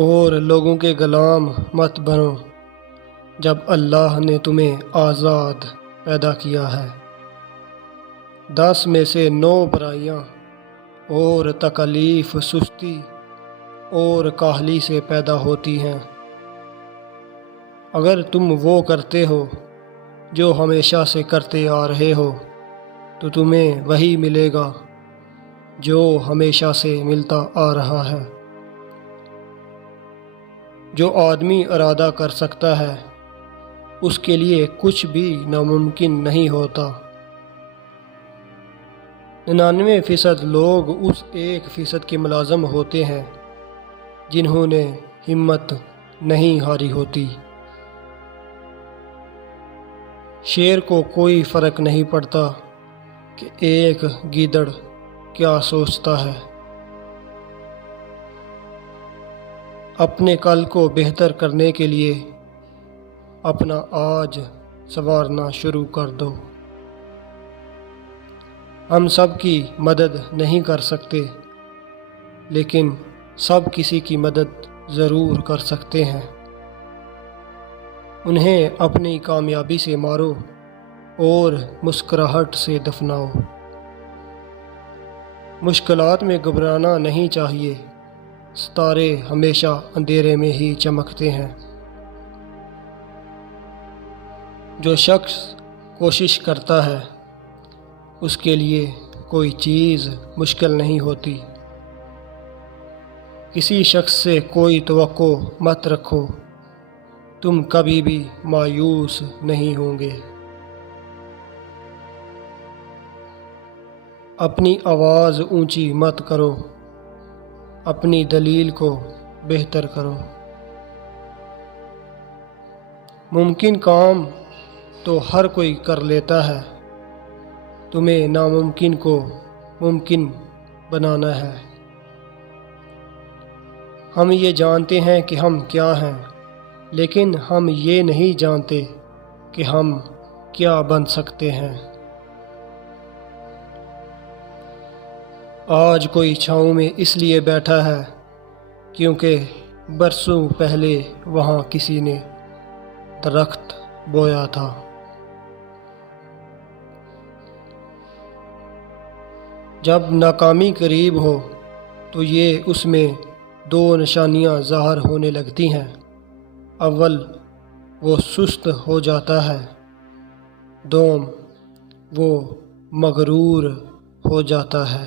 اور لوگوں کے غلام مت بنو جب اللہ نے تمہیں آزاد پیدا کیا ہے۔ 10 میں سے 9 برائیاں اور تکالیف سستی اور کاہلی سے پیدا ہوتی ہیں۔ اگر تم وہ کرتے ہو جو ہمیشہ سے کرتے آ رہے ہو تو تمہیں وہی ملے گا جو ہمیشہ سے ملتا آ رہا ہے۔ جو آدمی ارادہ کر سکتا ہے اس کے لیے کچھ بھی ناممکن نہیں ہوتا۔ 99% لوگ اس 1% کے ملازم ہوتے ہیں جنہوں نے ہمت نہیں ہاری ہوتی۔ شیر کو کوئی فرق نہیں پڑتا کہ ایک گیدڑ کیا سوچتا ہے۔ اپنے کل کو بہتر کرنے کے لیے اپنا آج سنوارنا شروع کر دو۔ ہم سب کی مدد نہیں کر سکتے لیکن سب کسی کی مدد ضرور کر سکتے ہیں۔ انہیں اپنی کامیابی سے مارو اور مسکراہٹ سے دفناؤ۔ مشکلات میں گھبرانا نہیں چاہیے، ستارے ہمیشہ اندھیرے میں ہی چمکتے ہیں۔ جو شخص کوشش کرتا ہے اس کے لیے کوئی چیز مشکل نہیں ہوتی۔ کسی شخص سے کوئی توقع مت رکھو، تم کبھی بھی مایوس نہیں ہوں گے۔ اپنی آواز اونچی مت کرو، اپنی دلیل کو بہتر کرو۔ ممکن کام تو ہر کوئی کر لیتا ہے، تمہیں ناممکن کو ممکن بنانا ہے۔ ہم یہ جانتے ہیں کہ ہم کیا ہیں، لیکن ہم یہ نہیں جانتے کہ ہم کیا بن سکتے ہیں۔ آج کوئی چھاؤں میں اس لیے بیٹھا ہے کیونکہ برسوں پہلے وہاں کسی نے درخت بویا تھا۔ جب ناکامی قریب ہو تو یہ اس میں 2 نشانیاں ظاہر ہونے لگتی ہیں۔ اول، وہ سست ہو جاتا ہے۔ دوم، وہ مغرور ہو جاتا ہے۔